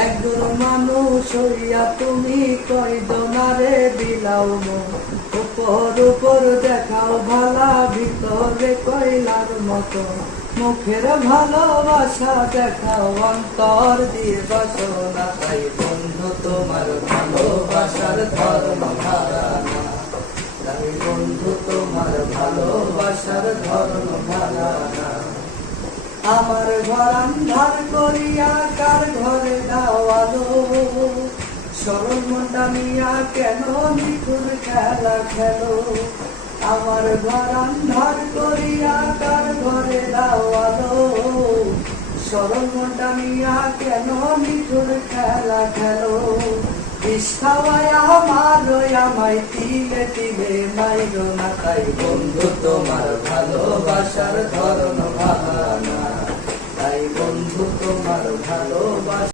একজন মানুষ হইয়া তুমি কয়জনারে বিলাও মন, উপর উপর দেখাও ভালা, ভিতরে কয়লার মতো। মুখের ভালোবাসা দেখাও, অন্তর দিয়ে বাসনা। তাই বন্ধু তোমার ভালোবাসার ধর্ম ভাড়া না, তাই বন্ধু তোমার ভালোবাসার ধর্ম ভাড়া না। আমার ঘর আন্ধার করিয়া কার ঘরে দাওয়ালো, সরল মনটা নিয়া কেন নিখুর খেলা খেলো। আমার ঘর আন্ধার করিয়া কার ঘরে দাওয়ালো, সরল মনটা নিয়া কেন নিখুর খেলা খেলো। বিষ খাওয়ায় আমায় তিলে তিলে মাইরো না। তাই বন্ধু তোমার ভালোবাসার ধরন ভাড়া না,